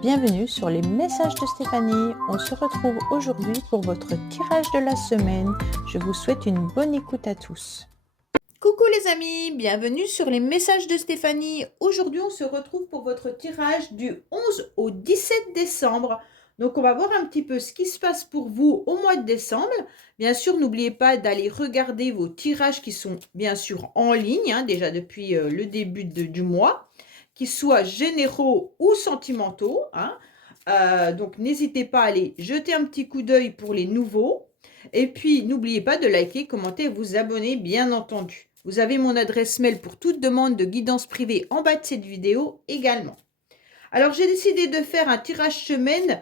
Bienvenue sur les messages de Stéphanie. On se retrouve aujourd'hui pour votre tirage de la semaine. Je vous souhaite une bonne écoute à tous. Coucou les amis, bienvenue sur les messages de Stéphanie. Aujourd'hui, on se retrouve pour votre tirage du 11 au 17 décembre. Donc, on va voir un petit peu ce qui se passe pour vous au mois de décembre. Bien sûr, n'oubliez pas d'aller regarder vos tirages qui sont bien sûr en ligne, déjà depuis le début du mois, qu'ils soient généraux ou sentimentaux. Donc, n'hésitez pas à aller jeter un petit coup d'œil pour les nouveaux. Et puis, n'oubliez pas de liker, commenter et vous abonner, bien entendu. Vous avez mon adresse mail pour toute demande de guidance privée en bas de cette vidéo également. Alors, j'ai décidé de faire un tirage semaine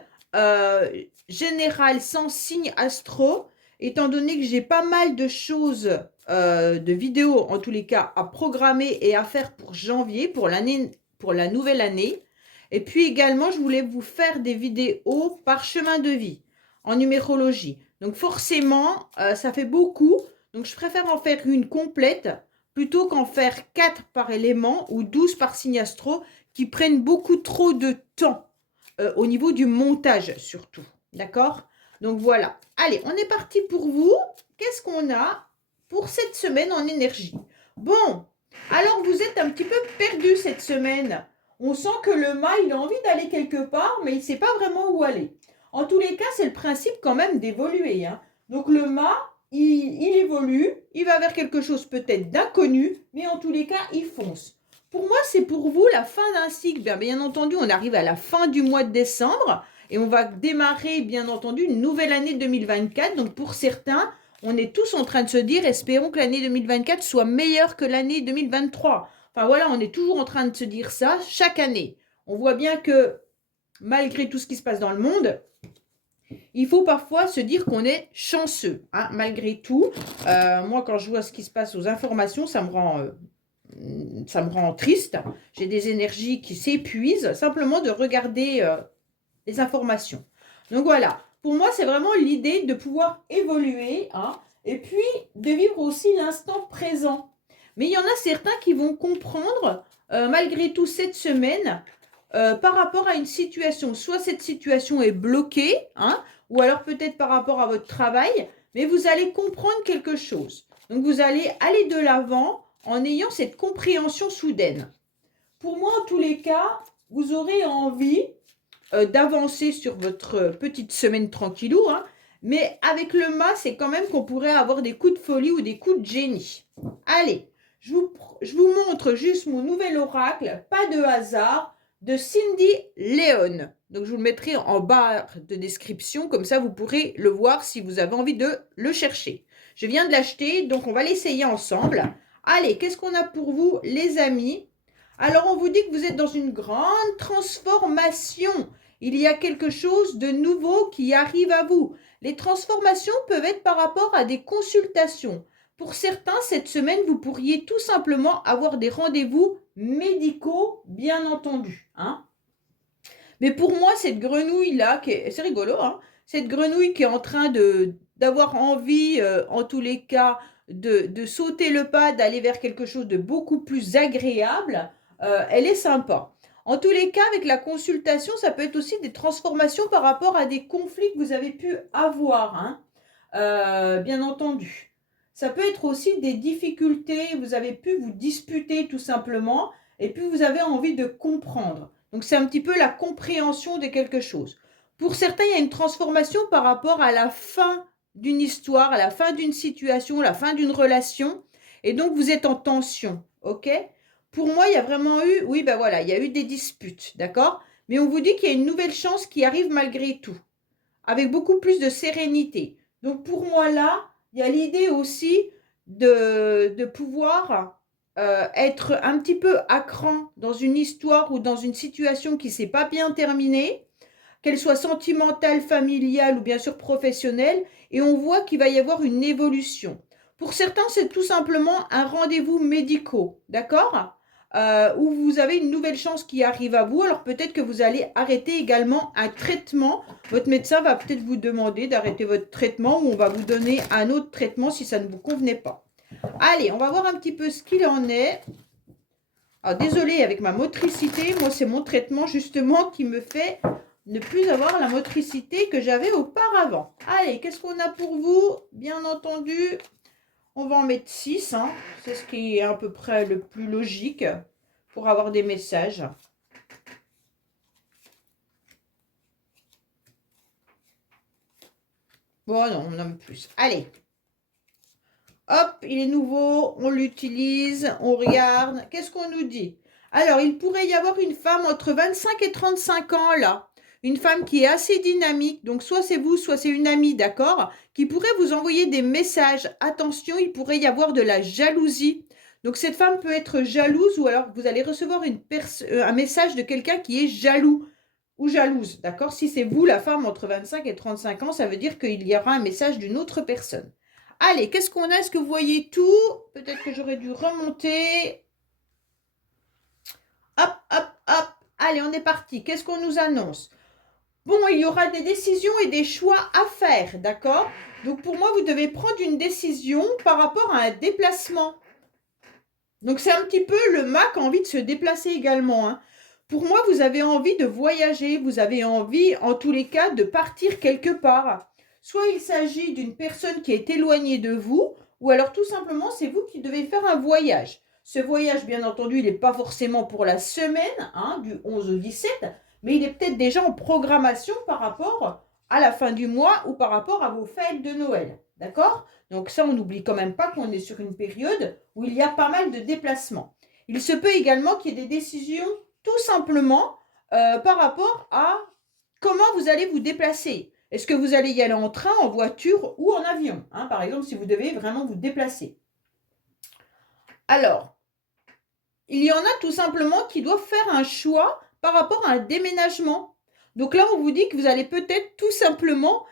général sans signe astro, étant donné que j'ai pas mal de choses, de vidéos en tous les cas, à programmer et à faire pour janvier, pour la nouvelle année. Et puis également, je voulais vous faire des vidéos par chemin de vie, en numérologie. Donc forcément, ça fait beaucoup. Donc je préfère en faire une complète plutôt qu'en faire 4 par élément ou 12 par signe astro qui prennent beaucoup trop de temps au niveau du montage surtout. D'accord? Donc voilà. Allez, on est parti pour vous. Qu'est-ce qu'on a pour cette semaine en énergie? Bon, alors vous êtes un petit peu perdu cette semaine. On sent que le mât, il a envie d'aller quelque part, mais il ne sait pas vraiment où aller. En tous les cas, c'est le principe quand même d'évoluer. Donc le mât, il évolue, il va vers quelque chose peut-être d'inconnu, mais en tous les cas, il fonce. Pour moi, c'est pour vous la fin d'un cycle. Bien entendu, on arrive à la fin du mois de décembre et on va démarrer, bien entendu, une nouvelle année 2024. Donc pour certains, on est tous en train de se dire, espérons que l'année 2024 soit meilleure que l'année 2023. Enfin voilà, on est toujours en train de se dire ça chaque année. On voit bien que malgré tout ce qui se passe dans le monde, il faut parfois se dire qu'on est chanceux, malgré tout. Moi, quand je vois ce qui se passe aux informations, ça me rend triste. J'ai des énergies qui s'épuisent simplement de regarder les informations. Donc voilà, pour moi, c'est vraiment l'idée de pouvoir évoluer et puis de vivre aussi l'instant présent. Mais il y en a certains qui vont comprendre, malgré tout, cette semaine, par rapport à une situation. Soit cette situation est bloquée, ou alors peut-être par rapport à votre travail, mais vous allez comprendre quelque chose. Donc vous allez aller de l'avant en ayant cette compréhension soudaine. Pour moi, en tous les cas, vous aurez envie d'avancer sur votre petite semaine tranquillou, mais avec le mât, c'est quand même qu'on pourrait avoir des coups de folie ou des coups de génie. Allez, je vous montre juste mon nouvel oracle, pas de hasard, de Cindy Léon. Donc je vous le mettrai en barre de description, comme ça vous pourrez le voir si vous avez envie de le chercher. Je viens de l'acheter, donc on va l'essayer ensemble. Allez, qu'est-ce qu'on a pour vous, les amis? Alors, on vous dit que vous êtes dans une grande transformation. Il y a quelque chose de nouveau qui arrive à vous. Les transformations peuvent être par rapport à des consultations. Pour certains, cette semaine, vous pourriez tout simplement avoir des rendez-vous médicaux, bien entendu. Mais pour moi, cette grenouille-là, c'est rigolo, cette grenouille qui est en train d'avoir envie, en tous les cas, de sauter le pas, d'aller vers quelque chose de beaucoup plus agréable, elle est sympa. En tous les cas, avec la consultation, ça peut être aussi des transformations par rapport à des conflits que vous avez pu avoir, bien entendu. Ça peut être aussi des difficultés, vous avez pu vous disputer tout simplement, et puis vous avez envie de comprendre. Donc c'est un petit peu la compréhension de quelque chose. Pour certains, il y a une transformation par rapport à la fin d'une histoire, à la fin d'une situation, la fin d'une relation, et donc vous êtes en tension, ok? Pour moi, il y a vraiment eu, oui, ben voilà, il y a eu des disputes, d'accord? Mais on vous dit qu'il y a une nouvelle chance qui arrive malgré tout, avec beaucoup plus de sérénité. Donc pour moi là, il y a l'idée aussi de pouvoir être un petit peu à cran dans une histoire ou dans une situation qui ne s'est pas bien terminée, qu'elle soit sentimentale, familiale ou bien sûr professionnelle, et on voit qu'il va y avoir une évolution. Pour certains, c'est tout simplement un rendez-vous médical, d'accord? Où vous avez une nouvelle chance qui arrive à vous. Alors peut-être que vous allez arrêter également un traitement. Votre médecin va peut-être vous demander d'arrêter votre traitement ou on va vous donner un autre traitement si ça ne vous convenait pas. Allez, on va voir un petit peu ce qu'il en est. Alors, désolée avec ma motricité, moi, c'est mon traitement justement qui me fait ne plus avoir la motricité que j'avais auparavant. Allez, qu'est-ce qu'on a pour vous? Bien entendu, on va en mettre 6. Hein. C'est ce qui est à peu près le plus logique pour avoir des messages. Bon, non, on en met plus. Allez. Hop, il est nouveau, on l'utilise, on regarde. Qu'est-ce qu'on nous dit? Alors, il pourrait y avoir une femme entre 25 et 35 ans, là. Une femme qui est assez dynamique. Donc, soit c'est vous, soit c'est une amie, d'accord? Qui pourrait vous envoyer des messages. Attention, il pourrait y avoir de la jalousie. Donc, cette femme peut être jalouse ou alors vous allez recevoir un message de quelqu'un qui est jaloux ou jalouse, d'accord? Si c'est vous, la femme entre 25 et 35 ans, ça veut dire qu'il y aura un message d'une autre personne. Allez, qu'est-ce qu'on a? Est-ce que vous voyez tout? Peut-être que j'aurais dû remonter. Hop, hop, hop. Allez, on est parti. Qu'est-ce qu'on nous annonce? Bon, il y aura des décisions et des choix à faire, d'accord? Donc, pour moi, vous devez prendre une décision par rapport à un déplacement. Donc, c'est un petit peu le mât qui a envie de se déplacer également, hein. Pour moi, vous avez envie de voyager. Vous avez envie, en tous les cas, de partir quelque part. Soit il s'agit d'une personne qui est éloignée de vous, ou alors tout simplement, c'est vous qui devez faire un voyage. Ce voyage, bien entendu, il n'est pas forcément pour la semaine, hein, du 11 au 17, mais il est peut-être déjà en programmation par rapport à la fin du mois ou par rapport à vos fêtes de Noël. D'accord? Donc ça, on n'oublie quand même pas qu'on est sur une période où il y a pas mal de déplacements. Il se peut également qu'il y ait des décisions tout simplement par rapport à comment vous allez vous déplacer. Est-ce que vous allez y aller en train, en voiture ou en avion, hein, par exemple, si vous devez vraiment vous déplacer. Alors, il y en a tout simplement qui doivent faire un choix par rapport à un déménagement. Donc là, on vous dit que vous allez peut-être tout simplement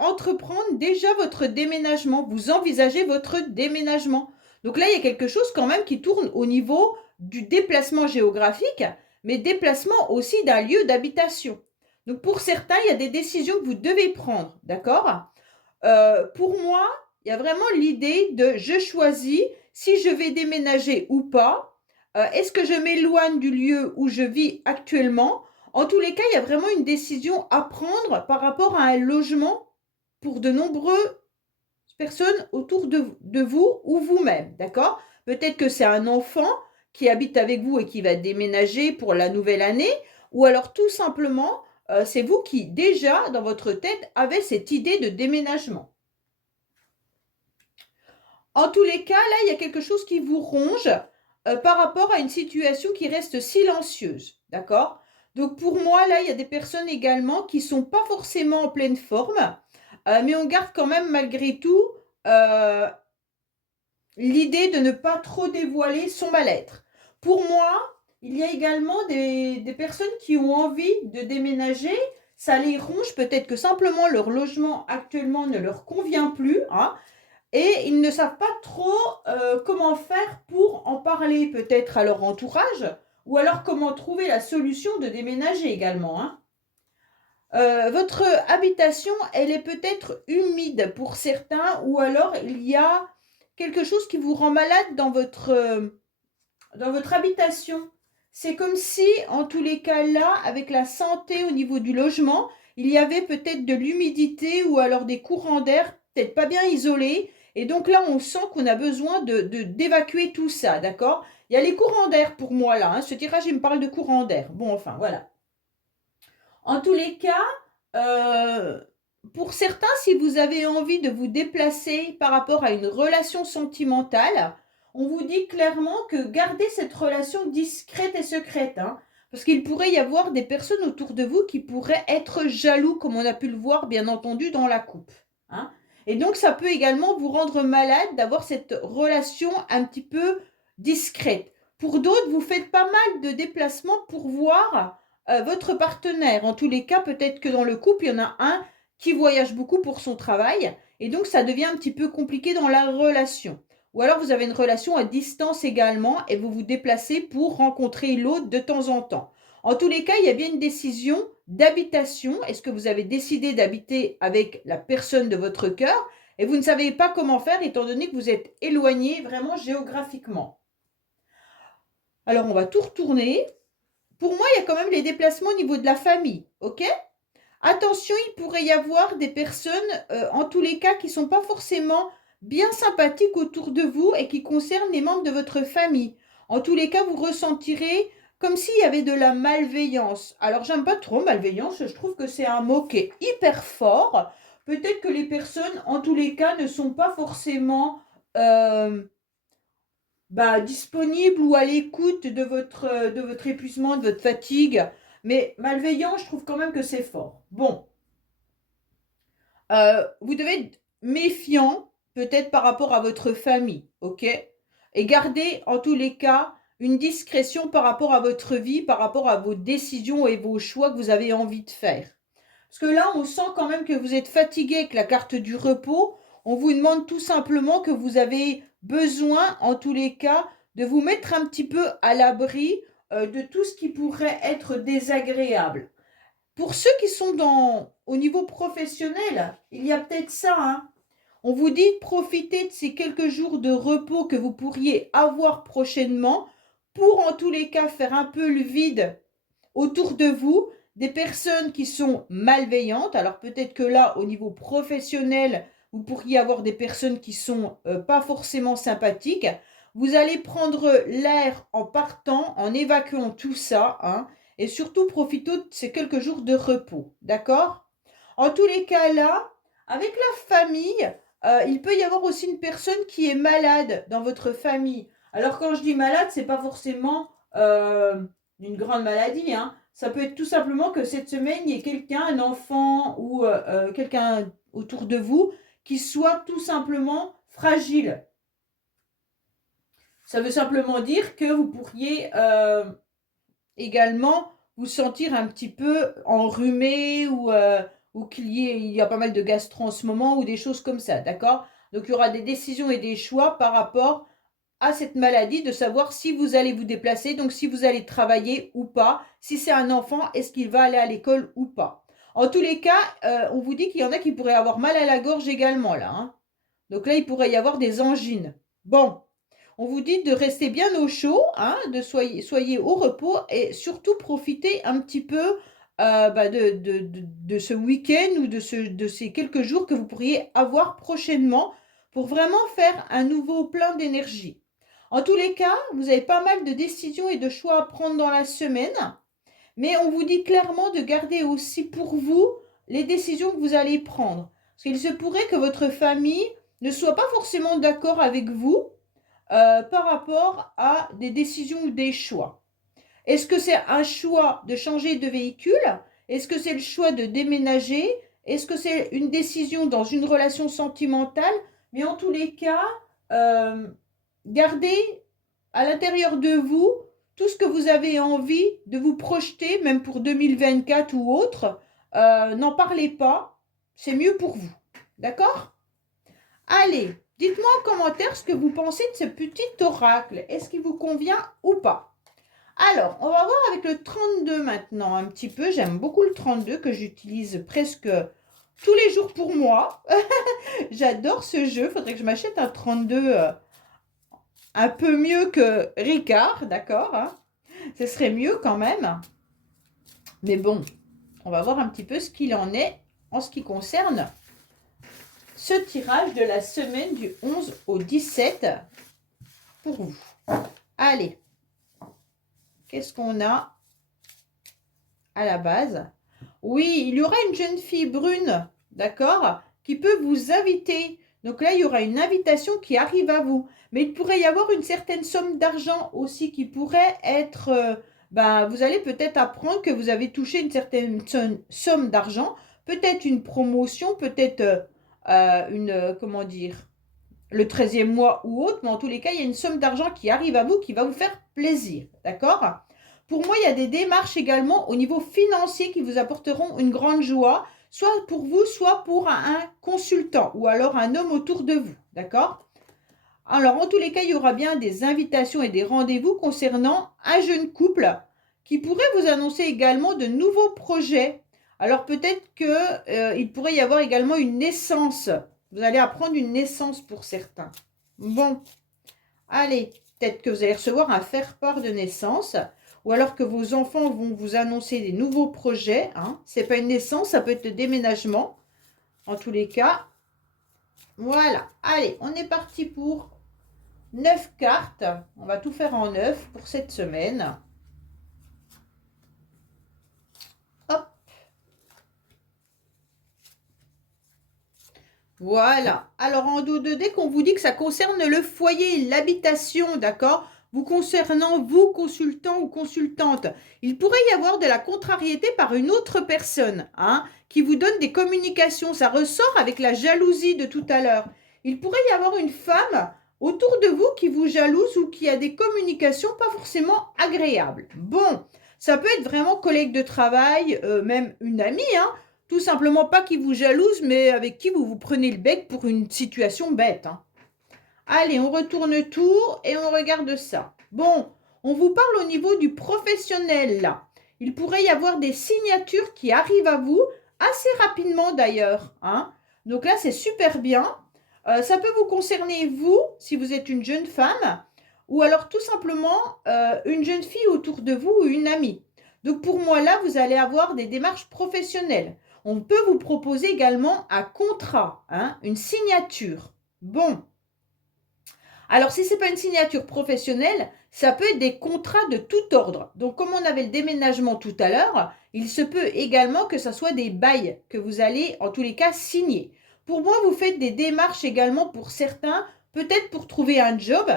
entreprendre déjà votre déménagement. Vous envisagez votre déménagement. Donc là, il y a quelque chose quand même qui tourne au niveau du déplacement géographique, mais déplacement aussi d'un lieu d'habitation. Donc pour certains, il y a des décisions que vous devez prendre, d'accord? Pour moi, il y a vraiment l'idée de je choisis si je vais déménager ou pas. Est-ce que je m'éloigne du lieu où je vis actuellement? En tous les cas, il y a vraiment une décision à prendre par rapport à un logement pour de nombreuses personnes autour de vous ou vous-même, d'accord? Peut-être que c'est un enfant qui habite avec vous et qui va déménager pour la nouvelle année, ou alors tout simplement, c'est vous qui déjà, dans votre tête, avez cette idée de déménagement. En tous les cas, là, il y a quelque chose qui vous ronge par rapport à une situation qui reste silencieuse, d'accord? Donc pour moi, là, il y a des personnes également qui ne sont pas forcément en pleine forme, mais on garde quand même malgré tout l'idée de ne pas trop dévoiler son mal-être. Pour moi, il y a également des personnes qui ont envie de déménager, ça les ronge, peut-être que simplement leur logement actuellement ne leur convient plus, hein, et ils ne savent pas trop comment faire pour en parler peut-être à leur entourage, ou alors comment trouver la solution de déménager également, hein. Votre habitation, elle est peut-être humide pour certains, ou alors il y a quelque chose qui vous rend malade dans votre habitation. C'est comme si, en tous les cas là, avec la santé au niveau du logement, il y avait peut-être de l'humidité ou alors des courants d'air peut-être pas bien isolés. Et donc là, on sent qu'on a besoin d'évacuer tout ça, d'accord? Il y a les courants d'air pour moi là, hein. Ce tirage, il me parle de courants d'air. Bon, enfin, voilà. En tous les cas, pour certains, si vous avez envie de vous déplacer par rapport à une relation sentimentale, on vous dit clairement que gardez cette relation discrète et secrète, hein, parce qu'il pourrait y avoir des personnes autour de vous qui pourraient être jaloux, comme on a pu le voir, bien entendu, dans la coupe, hein. Et donc, ça peut également vous rendre malade d'avoir cette relation un petit peu discrète. Pour d'autres, vous faites pas mal de déplacements pour voir votre partenaire. En tous les cas, peut-être que dans le couple, il y en a un qui voyage beaucoup pour son travail et donc ça devient un petit peu compliqué dans la relation. Ou alors vous avez une relation à distance également et vous vous déplacez pour rencontrer l'autre de temps en temps. En tous les cas, il y a bien une décision d'habitation. Est-ce que vous avez décidé d'habiter avec la personne de votre cœur et vous ne savez pas comment faire étant donné que vous êtes éloigné vraiment géographiquement? Alors, on va tout retourner. Pour moi, il y a quand même les déplacements au niveau de la famille, ok? Attention, il pourrait y avoir des personnes, en tous les cas, qui ne sont pas forcément bien sympathiques autour de vous et qui concernent les membres de votre famille. En tous les cas, vous ressentirez comme s'il y avait de la malveillance. Alors, j'aime pas trop malveillance, je trouve que c'est un mot qui est hyper fort. Peut-être que les personnes, en tous les cas, ne sont pas forcément disponibles ou à l'écoute de votre épuisement, de votre fatigue. Mais malveillant, je trouve quand même que c'est fort. Bon, vous devez être méfiant, peut-être par rapport à votre famille, ok? Et garder, en tous les cas, une discrétion par rapport à votre vie, par rapport à vos décisions et vos choix que vous avez envie de faire. Parce que là, on sent quand même que vous êtes fatigué avec la carte du repos. On vous demande tout simplement que vous avez besoin, en tous les cas, de vous mettre un petit peu à l'abri de tout ce qui pourrait être désagréable. Pour ceux qui sont au niveau professionnel, il y a peut-être ça, hein. On vous dit de profiter de ces quelques jours de repos que vous pourriez avoir prochainement pour en tous les cas faire un peu le vide autour de vous, des personnes qui sont malveillantes. Alors peut-être que là, au niveau professionnel, vous pourriez avoir des personnes qui sont pas forcément sympathiques. Vous allez prendre l'air en partant, en évacuant tout ça, hein, et surtout profitez de ces quelques jours de repos, d'accord? En tous les cas là, avec la famille, il peut y avoir aussi une personne qui est malade dans votre famille. Alors quand je dis malade, c'est pas forcément une grande maladie, hein. Ça peut être tout simplement que cette semaine, il y ait quelqu'un, un enfant ou quelqu'un autour de vous qui soit tout simplement fragile. Ça veut simplement dire que vous pourriez également vous sentir un petit peu enrhumé ou il y a pas mal de gastro en ce moment ou des choses comme ça, d'accord? Donc il y aura des décisions et des choix par rapport à cette maladie, de savoir si vous allez vous déplacer, donc si vous allez travailler ou pas, si c'est un enfant, est-ce qu'il va aller à l'école ou pas. En tous les cas, on vous dit qu'il y en a qui pourraient avoir mal à la gorge également là, hein. Donc là, il pourrait y avoir des angines. Bon, on vous dit de rester bien au chaud, hein, soyez au repos et surtout profitez un petit peu de ce week-end ou de ces quelques jours que vous pourriez avoir prochainement pour vraiment faire un nouveau plein d'énergie. En tous les cas, vous avez pas mal de décisions et de choix à prendre dans la semaine, mais on vous dit clairement de garder aussi pour vous les décisions que vous allez prendre. Parce qu'il se pourrait que votre famille ne soit pas forcément d'accord avec vous par rapport à des décisions ou des choix. Est-ce que c'est un choix de changer de véhicule? Est-ce que c'est le choix de déménager? Est-ce que c'est une décision dans une relation sentimentale? Mais en tous les cas, euh, gardez à l'intérieur de vous tout ce que vous avez envie de vous projeter, même pour 2024 ou autre. N'en parlez pas, c'est mieux pour vous. D'accord? Allez, dites-moi en commentaire ce que vous pensez de ce petit oracle. Est-ce qu'il vous convient ou pas? Alors, on va voir avec le 32 maintenant un petit peu. J'aime beaucoup le 32 que j'utilise presque tous les jours pour moi. J'adore ce jeu. Il faudrait que je m'achète un 32 un peu mieux que Ricard, d'accord, hein? Ce serait mieux quand même. Mais bon, on va voir un petit peu ce qu'il en est en ce qui concerne ce tirage de la semaine du 11 au 17 pour vous. Allez, qu'est-ce qu'on a à la base? Oui, il y aura une jeune fille brune, d'accord, qui peut vous inviter. Donc là, il y aura une invitation qui arrive à vous. Mais il pourrait y avoir une certaine somme d'argent aussi qui pourrait être... vous allez peut-être apprendre que vous avez touché une certaine somme d'argent, peut-être une promotion, peut-être comment dire, le 13e mois ou autre, mais en tous les cas, il y a une somme d'argent qui arrive à vous qui va vous faire plaisir, d'accord? Pour moi, il y a des démarches également au niveau financier qui vous apporteront une grande joie, soit pour vous, soit pour un consultant ou alors un homme autour de vous, d'accord? Alors, en tous les cas, il y aura bien des invitations et des rendez-vous concernant un jeune couple qui pourrait vous annoncer également de nouveaux projets. Alors, peut-être qu'il pourrait y avoir également une naissance. Vous allez apprendre une naissance pour certains. Bon, allez, Peut-être que vous allez recevoir un faire-part de naissance, ou alors que vos enfants vont vous annoncer des nouveaux projets. Hein. Ce n'est pas une naissance, ça peut être le déménagement. En tous les cas, voilà. Allez, on est parti pour 9 cartes. On va tout faire en 9 pour cette semaine. Hop. Voilà. Alors, en dos 2D, qu'on vous dit que ça concerne le foyer, l'habitation, d'accord? Vous concernant, vous, consultant ou consultante, il pourrait y avoir de la contrariété par une autre personne, hein, qui vous donne des communications. Ça ressort avec la jalousie de tout à l'heure. Il pourrait y avoir une femme autour de vous qui vous jalouse ou qui a des communications pas forcément agréables. Bon, ça peut être vraiment collègue de travail, même une amie, hein. Tout simplement pas qui vous jalouse, mais avec qui vous vous prenez le bec pour une situation bête. Hein. Allez, on retourne tout et on regarde ça. Bon, on vous parle au niveau du professionnel là. Il pourrait y avoir des signatures qui arrivent à vous assez rapidement d'ailleurs. Hein. Donc là, c'est super bien. Ça peut vous concerner vous, si vous êtes une jeune femme, ou alors tout simplement une jeune fille autour de vous ou une amie. Donc pour moi là, vous allez avoir des démarches professionnelles. On peut vous proposer également un contrat, hein, une signature. Bon. Alors, si ce n'est pas une signature professionnelle, ça peut être des contrats de tout ordre. Donc, comme on avait le déménagement tout à l'heure, il se peut également que ce soit des bails que vous allez, en tous les cas, signer. Pour moi, vous faites des démarches également pour certains, peut-être pour trouver un job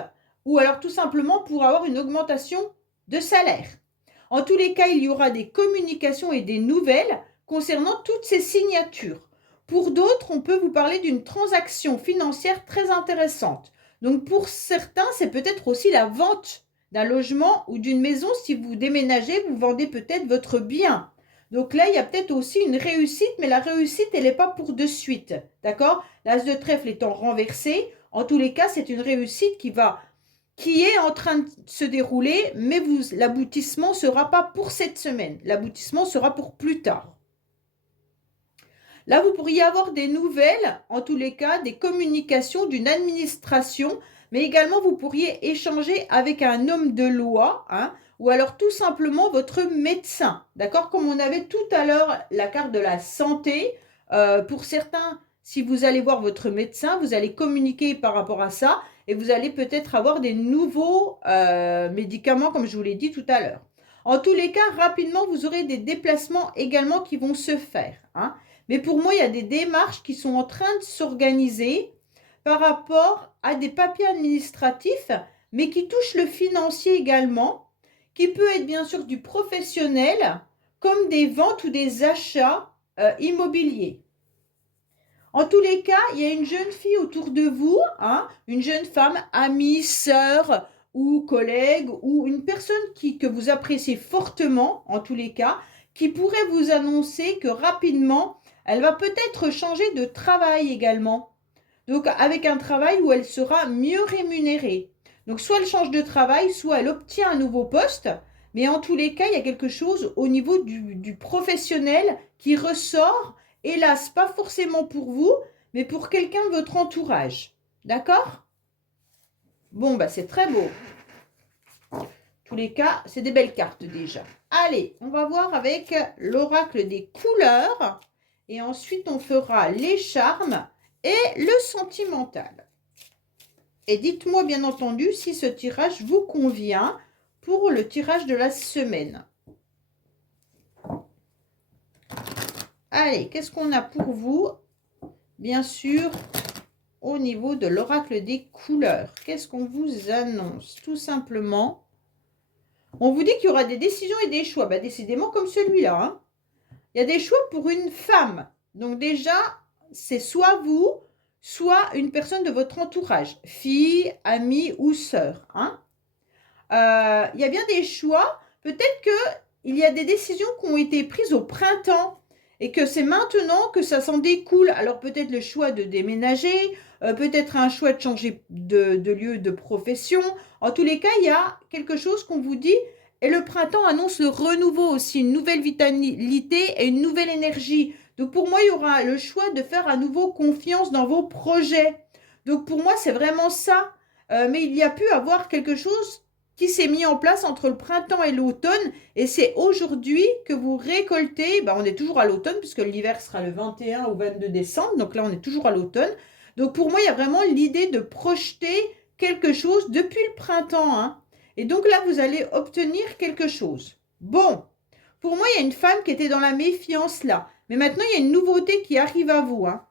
ou alors tout simplement pour avoir une augmentation de salaire. En tous les cas, il y aura des communications et des nouvelles concernant toutes ces signatures. Pour d'autres, on peut vous parler d'une transaction financière très intéressante. Donc pour certains, c'est peut-être aussi la vente d'un logement ou d'une maison. Si vous déménagez, vous vendez peut-être votre bien. Donc là, il y a peut-être aussi une réussite, mais la réussite, elle n'est pas pour de suite. D'accord? L'as de trèfle étant renversé, en tous les cas, c'est une réussite qui est en train de se dérouler, mais l'aboutissement ne sera pas pour cette semaine. L'aboutissement sera pour plus tard. Là, vous pourriez avoir des nouvelles, en tous les cas, des communications d'une administration, mais également vous pourriez échanger avec un homme de loi, hein, ou alors tout simplement votre médecin, d'accord? Comme on avait tout à l'heure la carte de la santé, pour certains, si vous allez voir votre médecin, vous allez communiquer par rapport à ça, et vous allez peut-être avoir des nouveaux médicaments, comme je vous l'ai dit tout à l'heure. En tous les cas, rapidement, vous aurez des déplacements également qui vont se faire, hein. Mais pour moi, il y a des démarches qui sont en train de s'organiser par rapport à des papiers administratifs, mais qui touchent le financier également, qui peut être bien sûr du professionnel, comme des ventes ou des achats immobiliers. En tous les cas, il y a une jeune fille autour de vous, hein, une jeune femme, amie, sœur ou collègue, ou une personne que vous appréciez fortement, en tous les cas, qui pourrait vous annoncer que rapidement, elle va peut-être changer de travail également. Donc, avec un travail où elle sera mieux rémunérée. Donc, soit elle change de travail, soit elle obtient un nouveau poste. Mais en tous les cas, il y a quelque chose au niveau du professionnel qui ressort. Hélas, pas forcément pour vous, mais pour quelqu'un de votre entourage. D'accord? Bon, bah c'est très beau. En tous les cas, c'est des belles cartes déjà. Allez, on va voir avec l'oracle des couleurs. Et ensuite, on fera les charmes et le sentimental. Et dites-moi bien entendu si ce tirage vous convient pour le tirage de la semaine. Allez, qu'est-ce qu'on a pour vous? Bien sûr, au niveau de l'oracle des couleurs. Qu'est-ce qu'on vous annonce? Tout simplement, on vous dit qu'il y aura des décisions et des choix. Bah, décidément comme celui-là, hein. Il y a des choix pour une femme. Donc déjà, c'est soit vous, soit une personne de votre entourage. Fille, amie ou sœur. Hein. Il y a bien des choix. Peut-être qu'il y a des décisions qui ont été prises au printemps et que c'est maintenant que ça s'en découle. Alors peut-être le choix de déménager, peut-être un choix de changer de lieu de profession. En tous les cas, il y a quelque chose qu'on vous dit. Et le printemps annonce le renouveau aussi, une nouvelle vitalité et une nouvelle énergie. Donc pour moi, il y aura le choix de faire à nouveau confiance dans vos projets. Donc pour moi, c'est vraiment ça. mais il y a pu avoir quelque chose qui s'est mis en place entre le printemps et l'automne, et c'est aujourd'hui que vous récoltez, on est toujours à l'automne, puisque l'hiver sera le 21 ou 22 décembre, donc là on est toujours à l'automne. Donc pour moi, il y a vraiment l'idée de projeter quelque chose depuis le printemps, hein. Et donc là, vous allez obtenir quelque chose. Bon, pour moi, il y a une femme qui était dans la méfiance là, mais maintenant, il y a une nouveauté qui arrive à vous, hein.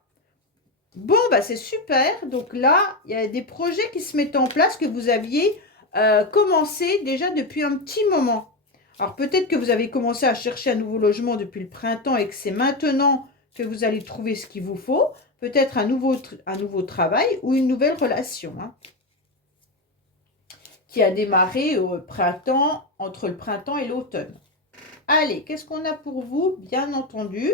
Bon, c'est super. Donc là, il y a des projets qui se mettent en place que vous aviez commencé déjà depuis un petit moment. Alors peut-être que vous avez commencé à chercher un nouveau logement depuis le printemps et que c'est maintenant que vous allez trouver ce qu'il vous faut. Peut-être un nouveau travail ou une nouvelle relation, hein, qui a démarré au printemps, entre le printemps et l'automne. Allez, qu'est-ce qu'on a pour vous? Bien entendu,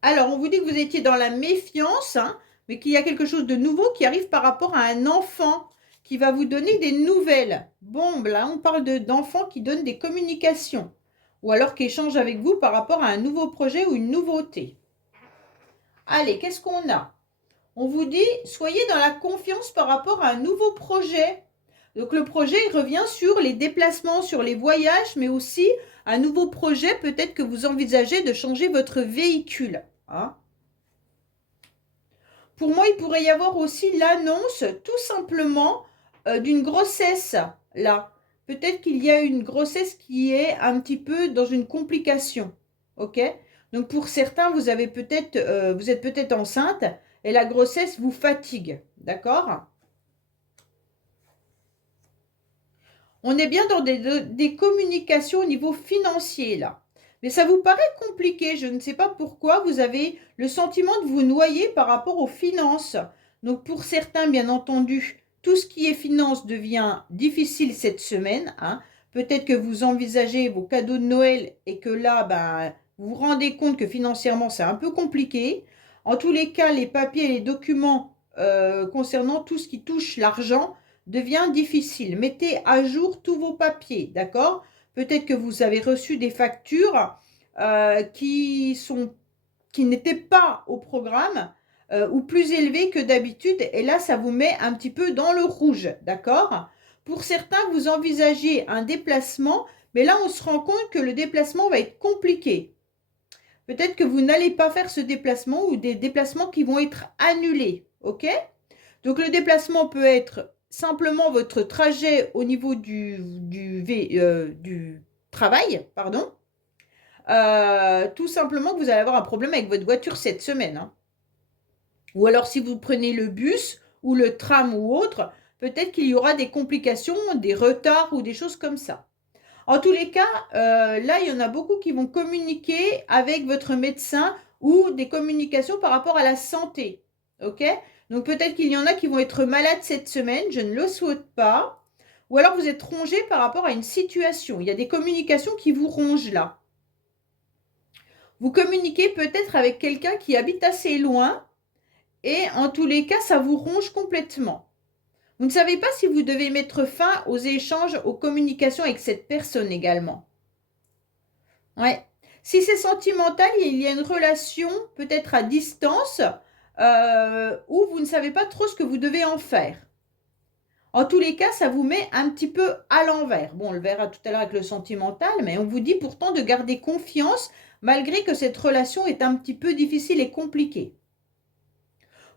alors, on vous dit que vous étiez dans la méfiance, hein, mais qu'il y a quelque chose de nouveau qui arrive par rapport à un enfant qui va vous donner des nouvelles. Bon, là, on parle d'enfants qui donnent des communications ou alors qui échangent avec vous par rapport à un nouveau projet ou une nouveauté. Allez, qu'est-ce qu'on a? On vous dit, soyez dans la confiance par rapport à un nouveau projet. Donc, le projet il revient sur les déplacements, sur les voyages, mais aussi un nouveau projet, peut-être que vous envisagez de changer votre véhicule. Hein. Pour moi, il pourrait y avoir aussi l'annonce tout simplement d'une grossesse là. Peut-être qu'il y a une grossesse qui est un petit peu dans une complication. Ok? Donc pour certains, vous êtes peut-être enceinte et la grossesse vous fatigue. D'accord? On est bien dans des communications au niveau financier là. Mais ça vous paraît compliqué, je ne sais pas pourquoi vous avez le sentiment de vous noyer par rapport aux finances. Donc pour certains, bien entendu, tout ce qui est finance devient difficile cette semaine, hein. Peut-être que vous envisagez vos cadeaux de Noël et que là, vous vous rendez compte que financièrement, c'est un peu compliqué. En tous les cas, les papiers et les documents concernant tout ce qui touche l'argent devient difficile. Mettez à jour tous vos papiers, d'accord? Peut-être que vous avez reçu des factures qui n'étaient pas au programme ou plus élevées que d'habitude. Et là, ça vous met un petit peu dans le rouge, d'accord? Pour certains, vous envisagez un déplacement, mais là, on se rend compte que le déplacement va être compliqué. Peut-être que vous n'allez pas faire ce déplacement ou des déplacements qui vont être annulés, ok? Donc, le déplacement peut être simplement votre trajet au niveau du travail, pardon. Tout simplement que vous allez avoir un problème avec votre voiture cette semaine. Hein. Ou alors si vous prenez le bus ou le tram ou autre, peut-être qu'il y aura des complications, des retards ou des choses comme ça. En tous les cas, là, il y en a beaucoup qui vont communiquer avec votre médecin ou des communications par rapport à la santé. Ok? Donc peut-être qu'il y en a qui vont être malades cette semaine, je ne le souhaite pas. Ou alors vous êtes rongé par rapport à une situation. Il y a des communications qui vous rongent là. Vous communiquez peut-être avec quelqu'un qui habite assez loin et en tous les cas, ça vous ronge complètement. Vous ne savez pas si vous devez mettre fin aux échanges, aux communications avec cette personne également. Ouais. Si c'est sentimental, il y a une relation peut-être à distance où vous ne savez pas trop ce que vous devez en faire. En tous les cas, ça vous met un petit peu à l'envers. Bon, on le verra tout à l'heure avec le sentimental, mais on vous dit pourtant de garder confiance malgré que cette relation est un petit peu difficile et compliquée.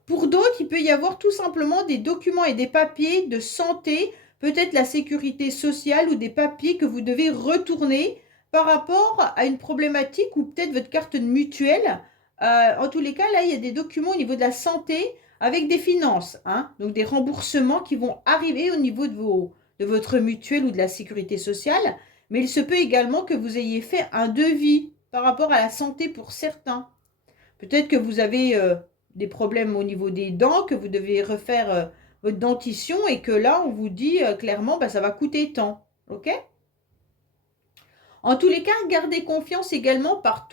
Pour d'autres, il peut y avoir tout simplement des documents et des papiers de santé, peut-être la sécurité sociale ou des papiers que vous devez retourner par rapport à une problématique ou peut-être votre carte de mutuelle. En tous les cas, là, il y a des documents au niveau de la santé avec des finances, hein, donc des remboursements qui vont arriver au niveau de votre mutuelle ou de la sécurité sociale. Mais il se peut également que vous ayez fait un devis par rapport à la santé pour certains. Peut-être que vous avez des problèmes au niveau des dents, que vous devez refaire votre dentition et que là, on vous dit clairement, ça va coûter tant. Ok? En tous les cas, gardez confiance également par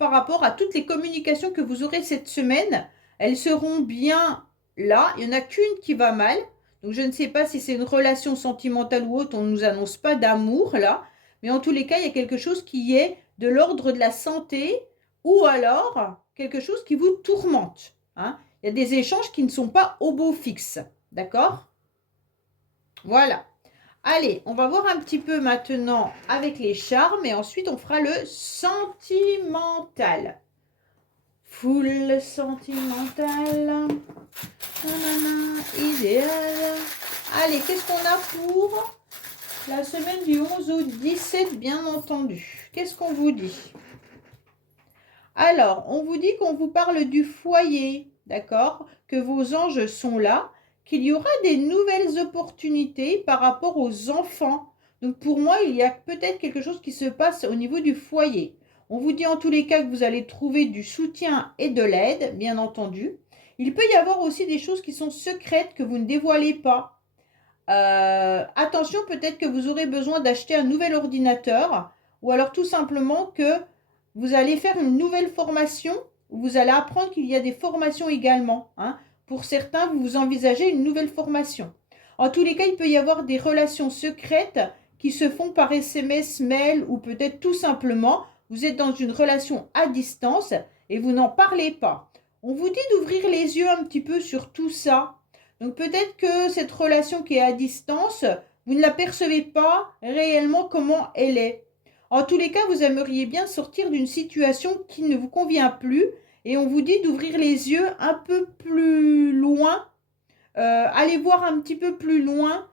rapport à toutes les communications que vous aurez cette semaine. Elles seront bien là. Il n'y en a qu'une qui va mal. Donc, je ne sais pas si c'est une relation sentimentale ou autre. On ne nous annonce pas d'amour là. Mais en tous les cas, il y a quelque chose qui est de l'ordre de la santé ou alors quelque chose qui vous tourmente. Hein. Il y a des échanges qui ne sont pas au beau fixe. D'accord? Voilà. Allez, on va voir un petit peu maintenant avec les charmes et ensuite on fera le sentimental. Full sentimental. Nanana, idéal. Allez, qu'est-ce qu'on a pour la semaine du 11 au 17, bien entendu? Qu'est-ce qu'on vous dit? Alors, on vous dit qu'on vous parle du foyer, d'accord? Que vos anges sont là, qu'il y aura des nouvelles opportunités par rapport aux enfants. Donc, pour moi, il y a peut-être quelque chose qui se passe au niveau du foyer. On vous dit en tous les cas que vous allez trouver du soutien et de l'aide, bien entendu. Il peut y avoir aussi des choses qui sont secrètes que vous ne dévoilez pas. Attention, peut-être que vous aurez besoin d'acheter un nouvel ordinateur ou alors tout simplement que vous allez faire une nouvelle formation où vous allez apprendre qu'il y a des formations également. Hein. Pour certains, vous envisagez une nouvelle formation. En tous les cas, il peut y avoir des relations secrètes qui se font par SMS, mail ou peut-être tout simplement, vous êtes dans une relation à distance et vous n'en parlez pas. On vous dit d'ouvrir les yeux un petit peu sur tout ça. Donc peut-être que cette relation qui est à distance, vous ne la percevez pas réellement comment elle est. En tous les cas, vous aimeriez bien sortir d'une situation qui ne vous convient plus et on vous dit d'ouvrir les yeux un peu plus loin, allez voir un petit peu plus loin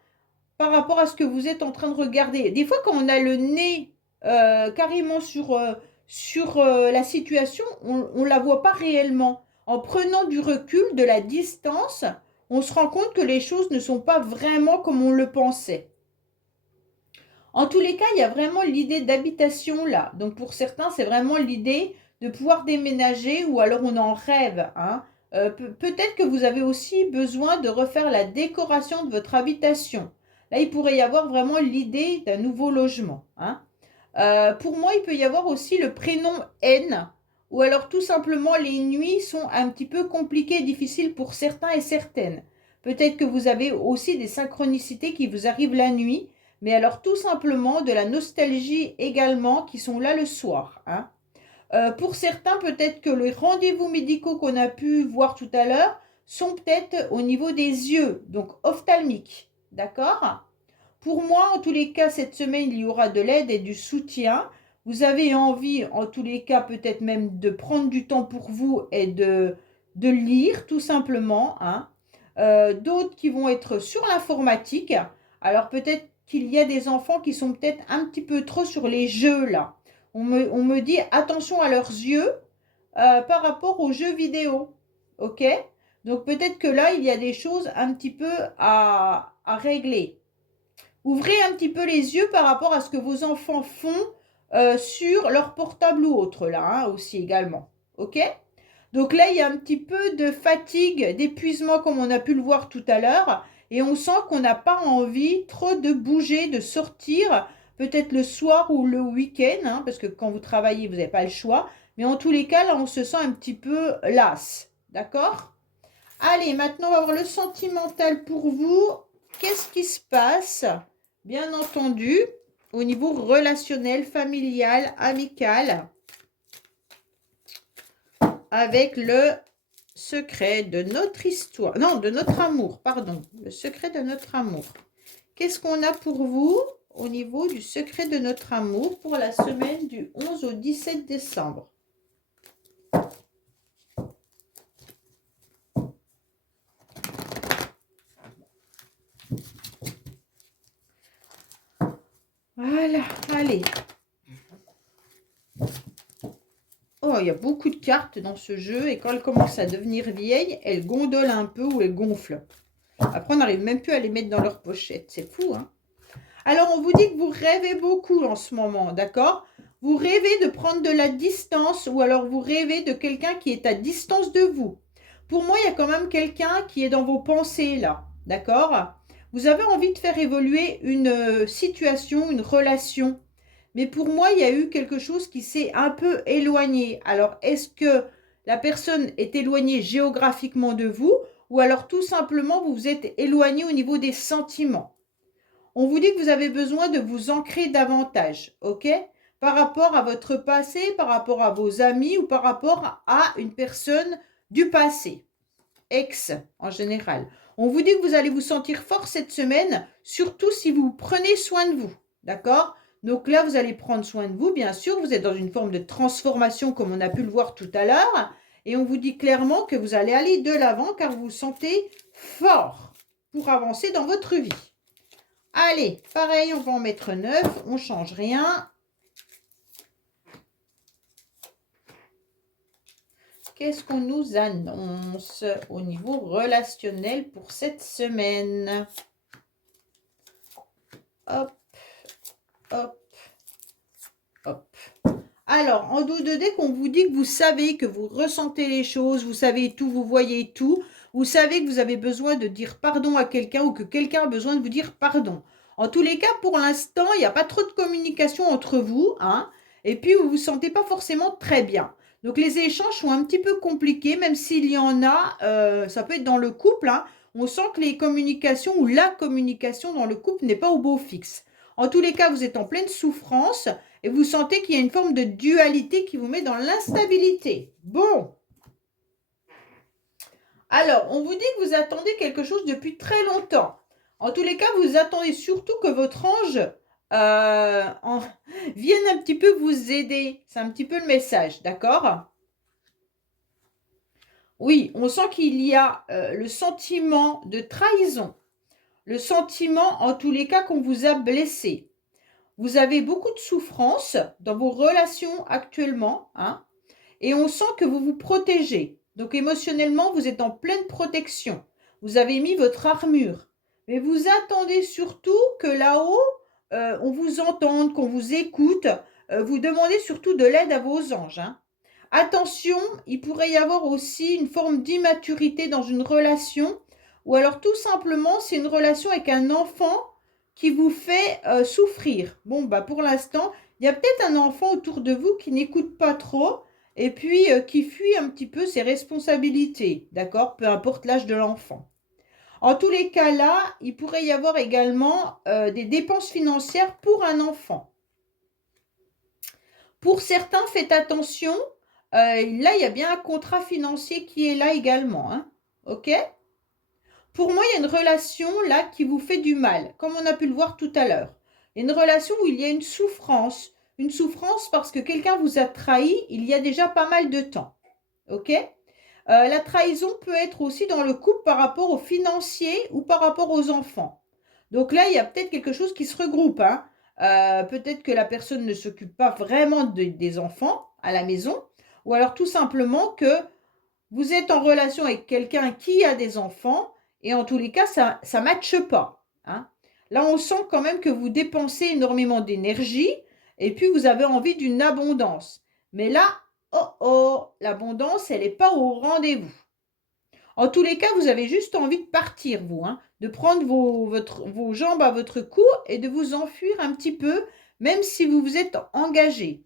par rapport à ce que vous êtes en train de regarder. Des fois, quand on a le nez carrément sur la situation, on ne la voit pas réellement. En prenant du recul, de la distance, on se rend compte que les choses ne sont pas vraiment comme on le pensait. En tous les cas, il y a vraiment l'idée d'habitation là. Donc pour certains, c'est vraiment l'idée de pouvoir déménager ou alors on en rêve. Hein. Peut-être que vous avez aussi besoin de refaire la décoration de votre habitation. Là, il pourrait y avoir vraiment l'idée d'un nouveau logement. Hein. Pour moi, il peut y avoir aussi le prénom N ou alors tout simplement les nuits sont un petit peu compliquées et difficiles pour certains et certaines. Peut-être que vous avez aussi des synchronicités qui vous arrivent la nuit. Mais alors tout simplement de la nostalgie également qui sont là le soir. Hein. Pour certains, peut-être que les rendez-vous médicaux qu'on a pu voir tout à l'heure sont peut-être au niveau des yeux, donc ophtalmiques. D'accord? Pour moi, en tous les cas, cette semaine, il y aura de l'aide et du soutien. Vous avez envie, en tous les cas, peut-être même de prendre du temps pour vous et de lire, tout simplement. Hein. D'autres qui vont être sur l'informatique. Alors peut-être qu'il y a des enfants qui sont peut-être un petit peu trop sur les jeux là. On me dit attention à leurs yeux par rapport aux jeux vidéo. Ok? Donc peut-être que là, il y a des choses un petit peu à régler. Ouvrez un petit peu les yeux par rapport à ce que vos enfants font sur leur portable ou autre là hein, aussi également. Ok? Donc là, il y a un petit peu de fatigue, d'épuisement comme on a pu le voir tout à l'heure. Et on sent qu'on n'a pas envie trop de bouger, de sortir, peut-être le soir ou le week-end, hein, parce que quand vous travaillez, vous n'avez pas le choix. Mais en tous les cas, là, on se sent un petit peu las. D'accord? Allez, maintenant, on va voir le sentimental pour vous. Qu'est-ce qui se passe? Bien entendu, au niveau relationnel, familial, amical, avec le secret de notre histoire, non, de notre amour, pardon, le secret de notre amour. Qu'est-ce qu'on a pour vous au niveau du secret de notre amour pour la semaine du 11 au 17 décembre? Voilà, allez. Oh, il y a beaucoup de cartes dans ce jeu et quand elle commence à devenir vieille, elle gondole un peu ou elle gonfle. Après, on n'arrive même plus à les mettre dans leur pochette. C'est fou, hein? Alors, on vous dit que vous rêvez beaucoup en ce moment, d'accord? Vous rêvez de prendre de la distance ou alors vous rêvez de quelqu'un qui est à distance de vous. Pour moi, il y a quand même quelqu'un qui est dans vos pensées, là, d'accord? Vous avez envie de faire évoluer une situation, une relation. Mais pour moi, il y a eu quelque chose qui s'est un peu éloigné. Alors, est-ce que la personne est éloignée géographiquement de vous ou alors tout simplement vous vous êtes éloigné au niveau des sentiments? On vous dit que vous avez besoin de vous ancrer davantage, ok? par rapport à votre passé, par rapport à vos amis ou par rapport à une personne du passé, ex en général. On vous dit que vous allez vous sentir fort cette semaine, surtout si vous prenez soin de vous, d'accord? Donc là, vous allez prendre soin de vous, bien sûr, vous êtes dans une forme de transformation comme on a pu le voir tout à l'heure, et on vous dit clairement que vous allez aller de l'avant car vous vous sentez fort pour avancer dans votre vie. Allez, pareil, on va en mettre 9, on ne change rien. Qu'est-ce qu'on nous annonce au niveau relationnel pour cette semaine? Hop, hop, hop. Alors, en dos de deck, on vous dit que vous savez, que vous ressentez les choses, vous savez tout, vous voyez tout. Vous savez que vous avez besoin de dire pardon à quelqu'un ou que quelqu'un a besoin de vous dire pardon. En tous les cas, pour l'instant, il n'y a pas trop de communication entre vous, hein, et puis vous ne vous sentez pas forcément très bien. Donc, les échanges sont un petit peu compliqués, même s'il y en a, ça peut être dans le couple, hein, on sent que les communications ou la communication dans le couple n'est pas au beau fixe. En tous les cas, vous êtes en pleine souffrance et vous sentez qu'il y a une forme de dualité qui vous met dans l'instabilité. Bon. Alors, on vous dit que vous attendez quelque chose depuis très longtemps. En tous les cas, vous attendez surtout que votre ange vienne un petit peu vous aider. C'est un petit peu le message, d'accord? Oui, on sent qu'il y a le sentiment de trahison. Le sentiment, en tous les cas, qu'on vous a blessé. Vous avez beaucoup de souffrance dans vos relations actuellement, hein, et on sent que vous vous protégez. Donc émotionnellement, vous êtes en pleine protection. Vous avez mis votre armure. Mais vous attendez surtout que là-haut, on vous entende, qu'on vous écoute. Vous demandez surtout de l'aide à vos anges, hein. Attention, il pourrait y avoir aussi une forme d'immaturité dans une relation, ou alors tout simplement, c'est une relation avec un enfant qui vous fait souffrir. Bon, bah pour l'instant, il y a peut-être un enfant autour de vous qui n'écoute pas trop et puis qui fuit un petit peu ses responsabilités, d'accord? Peu importe l'âge de l'enfant. En tous les cas là, il pourrait y avoir également des dépenses financières pour un enfant. Pour certains, faites attention. Là, il y a bien un contrat financier qui est là également, hein, ok? Pour moi, il y a une relation là qui vous fait du mal, comme on a pu le voir tout à l'heure. Il y a une relation où il y a une souffrance parce que quelqu'un vous a trahi il y a déjà pas mal de temps. Ok? La trahison peut être aussi dans le couple par rapport aux financiers ou par rapport aux enfants. Donc là, il y a peut-être quelque chose qui se regroupe, hein. Peut-être que la personne ne s'occupe pas vraiment des enfants à la maison, ou alors tout simplement que vous êtes en relation avec quelqu'un qui a des enfants et en tous les cas, ça ne matche pas, hein. Là, on sent quand même que vous dépensez énormément d'énergie et puis vous avez envie d'une abondance. Mais là, l'abondance, elle n'est pas au rendez-vous. En tous les cas, vous avez juste envie de partir, vous, hein, de prendre vos jambes à votre cou et de vous enfuir un petit peu, même si vous vous êtes engagé.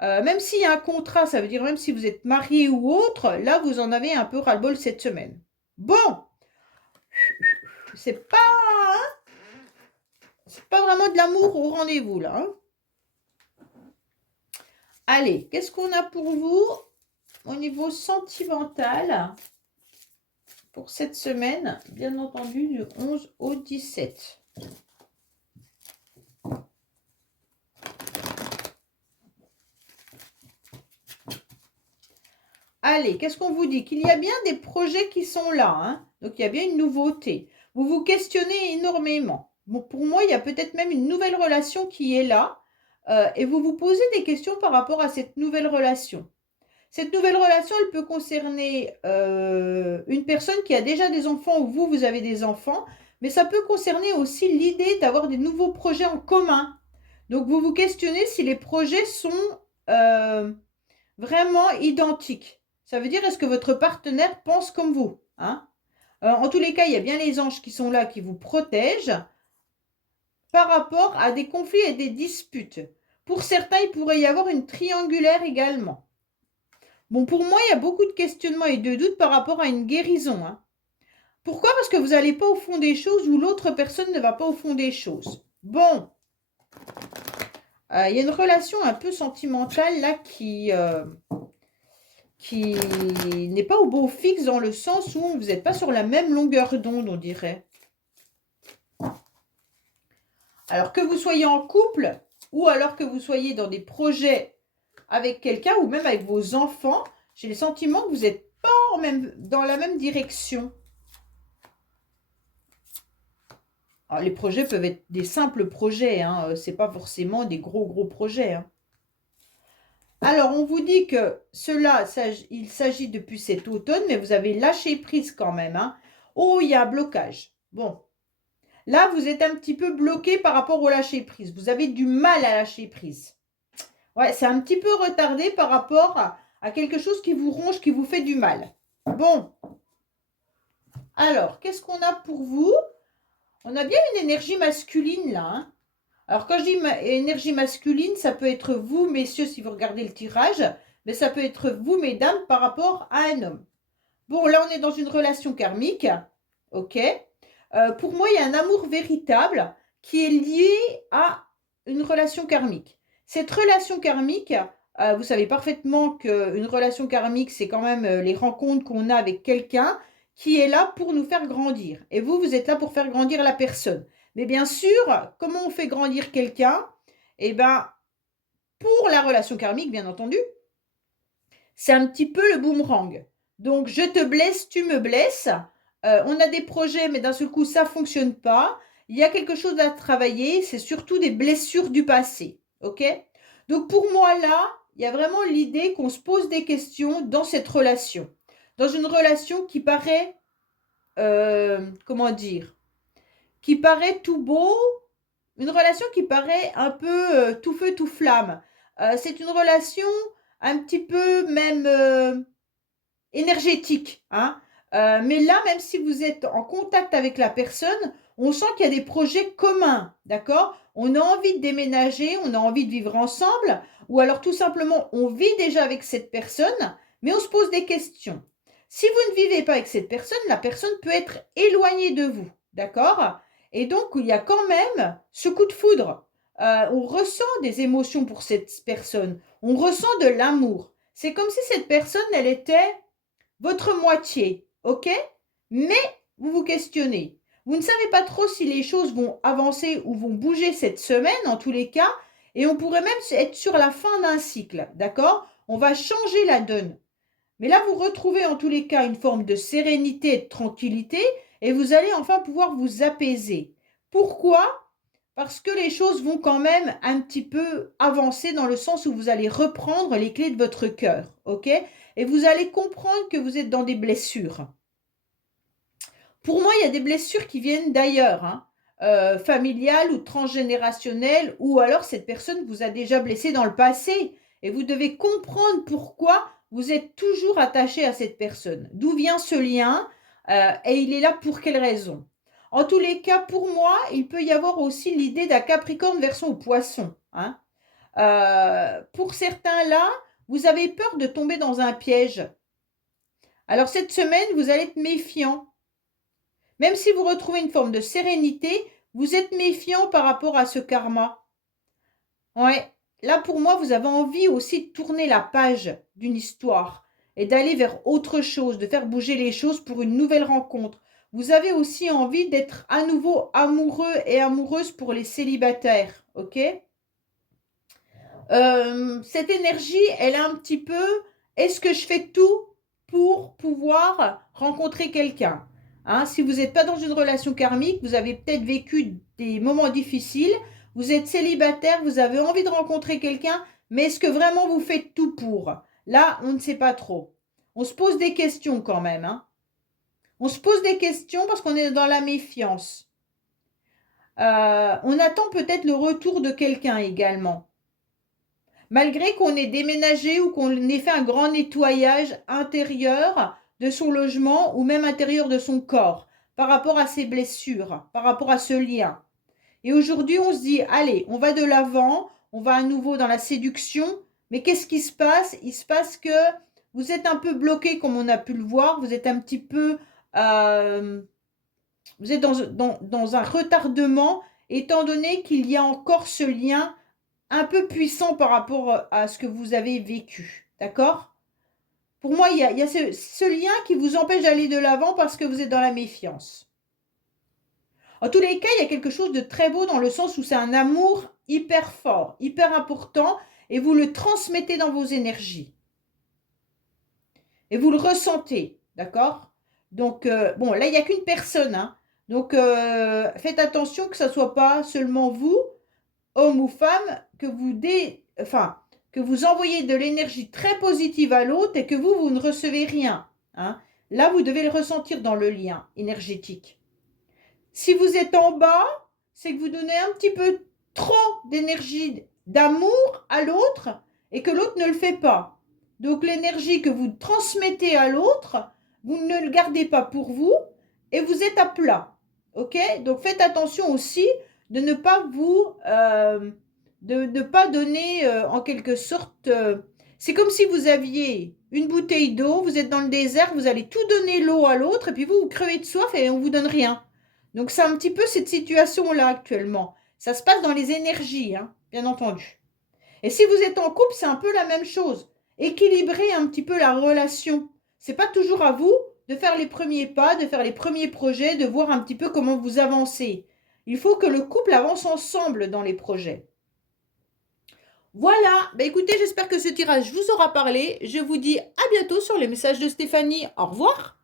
Même s'il y a un contrat, ça veut dire même si vous êtes marié ou autre, là, vous en avez un peu ras-le-bol cette semaine. Bon, c'est pas vraiment de l'amour au rendez-vous, là, hein. Allez, qu'est-ce qu'on a pour vous au niveau sentimental pour cette semaine, bien entendu, du 11 au 17. Allez, qu'est-ce qu'on vous dit? Qu'il y a bien des projets qui sont là, hein. Donc, il y a bien une nouveauté. Vous vous questionnez énormément. Bon, pour moi, il y a peut-être même une nouvelle relation qui est là. Et vous vous posez des questions par rapport à cette nouvelle relation. Cette nouvelle relation, elle peut concerner une personne qui a déjà des enfants ou vous avez des enfants. Mais ça peut concerner aussi l'idée d'avoir des nouveaux projets en commun. Donc, vous vous questionnez si les projets sont vraiment identiques. Ça veut dire, est-ce que votre partenaire pense comme vous, hein? En tous les cas, il y a bien les anges qui sont là, qui vous protègent par rapport à des conflits et des disputes. Pour certains, il pourrait y avoir une triangulaire également. Bon, pour moi, il y a beaucoup de questionnements et de doutes par rapport à une guérison, hein. Pourquoi? Parce que vous n'allez pas au fond des choses ou l'autre personne ne va pas au fond des choses. Bon. Il y a une relation un peu sentimentale là qui n'est pas au beau fixe dans le sens où vous n'êtes pas sur la même longueur d'onde, on dirait. Alors que vous soyez en couple ou alors que vous soyez dans des projets avec quelqu'un ou même avec vos enfants, j'ai le sentiment que vous n'êtes pas dans la même direction. Alors, les projets peuvent être des simples projets, hein, ce n'est pas forcément des gros projets. Hein. Alors, on vous dit que il s'agit depuis cet automne, mais vous avez lâché prise quand même. Hein. Oh, il y a un blocage. Bon, là, vous êtes un petit peu bloqué par rapport au lâcher prise. Vous avez du mal à lâcher prise. Ouais, c'est un petit peu retardé par rapport à quelque chose qui vous ronge, qui vous fait du mal. Bon. Alors, qu'est-ce qu'on a pour vous? On a bien une énergie masculine là. Hein. Alors, quand je dis énergie masculine, ça peut être vous, messieurs, si vous regardez le tirage, mais ça peut être vous, mesdames, par rapport à un homme. Bon, là, on est dans une relation karmique. OK. Pour moi, il y a un amour véritable qui est lié à une relation karmique. Cette relation karmique, vous savez parfaitement qu'une relation karmique, c'est quand même les rencontres qu'on a avec quelqu'un qui est là pour nous faire grandir. Et vous, vous êtes là pour faire grandir la personne. Mais bien sûr, comment on fait grandir quelqu'un? Eh bien, pour la relation karmique, bien entendu, c'est un petit peu le boomerang. Donc, je te blesse, tu me blesses. On a des projets, mais d'un seul coup, ça ne fonctionne pas. Il y a quelque chose à travailler. C'est surtout des blessures du passé. OK? Donc, pour moi, là, il y a vraiment l'idée qu'on se pose des questions dans cette relation. Dans une relation qui paraît, comment dire, qui paraît tout beau, une relation qui paraît un peu tout feu, tout flamme. C'est une relation un petit peu même énergétique. Hein. Mais là, même si vous êtes en contact avec la personne, on sent qu'il y a des projets communs. D'accord? On a envie de déménager, on a envie de vivre ensemble, ou alors tout simplement, on vit déjà avec cette personne, mais on se pose des questions. Si vous ne vivez pas avec cette personne, la personne peut être éloignée de vous. D'accord? Et donc, il y a quand même ce coup de foudre. On ressent des émotions pour cette personne. On ressent de l'amour. C'est comme si cette personne, elle était votre moitié, ok? Mais vous vous questionnez. Vous ne savez pas trop si les choses vont avancer ou vont bouger cette semaine, en tous les cas, et on pourrait même être sur la fin d'un cycle, d'accord? On va changer la donne. Mais là, vous retrouvez en tous les cas une forme de sérénité et de tranquillité, et vous allez enfin pouvoir vous apaiser. Pourquoi? Parce que les choses vont quand même un petit peu avancer dans le sens où vous allez reprendre les clés de votre cœur, ok? Et vous allez comprendre que vous êtes dans des blessures. Pour moi, il y a des blessures qui viennent d'ailleurs, hein, familiales ou transgénérationnelles, ou alors cette personne vous a déjà blessé dans le passé. Et vous devez comprendre pourquoi vous êtes toujours attaché à cette personne. D'où vient ce lien et il est là pour quelle raison? En tous les cas, pour moi, il peut y avoir aussi l'idée d'un Capricorne version Poisson. Hein. Pour certains là, vous avez peur de tomber dans un piège. Alors cette semaine, vous allez être méfiant. Même si vous retrouvez une forme de sérénité, vous êtes méfiant par rapport à ce karma. Ouais, là pour moi, vous avez envie aussi de tourner la page d'une histoire et d'aller vers autre chose, de faire bouger les choses pour une nouvelle rencontre. Vous avez aussi envie d'être à nouveau amoureux et amoureuse pour les célibataires, ok? Cette énergie, elle est un petit peu, est-ce que je fais tout pour pouvoir rencontrer quelqu'un? Hein, si vous n'êtes pas dans une relation karmique, vous avez peut-être vécu des moments difficiles, vous êtes célibataire, vous avez envie de rencontrer quelqu'un, mais est-ce que vraiment vous faites tout pour? Là, on ne sait pas trop. On se pose des questions quand même. Hein. On se pose des questions parce qu'on est dans la méfiance. On attend peut-être le retour de quelqu'un également. Malgré qu'on ait déménagé ou qu'on ait fait un grand nettoyage intérieur de son logement ou même intérieur de son corps par rapport à ses blessures, par rapport à ce lien. Et aujourd'hui, on se dit, allez, on va de l'avant, on va à nouveau dans la séduction. Mais qu'est-ce qui se passe? Il se passe que vous êtes un peu bloqué, comme on a pu le voir. Vous êtes un petit peu... vous êtes dans un retardement, étant donné qu'il y a encore ce lien un peu puissant par rapport à ce que vous avez vécu. D'accord? Pour moi, il y a ce lien qui vous empêche d'aller de l'avant parce que vous êtes dans la méfiance. En tous les cas, il y a quelque chose de très beau dans le sens où c'est un amour hyper fort, hyper important, et vous le transmettez dans vos énergies. Et vous le ressentez, d'accord? Donc, bon, là, il n'y a qu'une personne, hein. Donc, faites attention que ça ne soit pas seulement vous, homme ou femme, que vous envoyez de l'énergie très positive à l'autre et que vous ne recevez rien, hein. Là, vous devez le ressentir dans le lien énergétique. Si vous êtes en bas, c'est que vous donnez un petit peu trop d'énergie, d'amour à l'autre et que l'autre ne le fait pas. Donc l'énergie que vous transmettez à l'autre, vous ne le gardez pas pour vous et vous êtes à plat. Ok? Donc faites attention aussi de ne pas de pas donner en quelque sorte. C'est comme si vous aviez une bouteille d'eau, vous êtes dans le désert, vous allez tout donner l'eau à l'autre et puis vous crevez de soif et on vous donne rien. Donc c'est un petit peu cette situation-là actuellement. Ça se passe dans les énergies, hein, bien entendu. Et si vous êtes en couple, c'est un peu la même chose. Équilibrer un petit peu la relation. C'est pas toujours à vous de faire les premiers pas, de faire les premiers projets, de voir un petit peu comment vous avancez. Il faut que le couple avance ensemble dans les projets. Voilà, bah écoutez, j'espère que ce tirage vous aura parlé. Je vous dis à bientôt sur les messages de Stéphanie. Au revoir.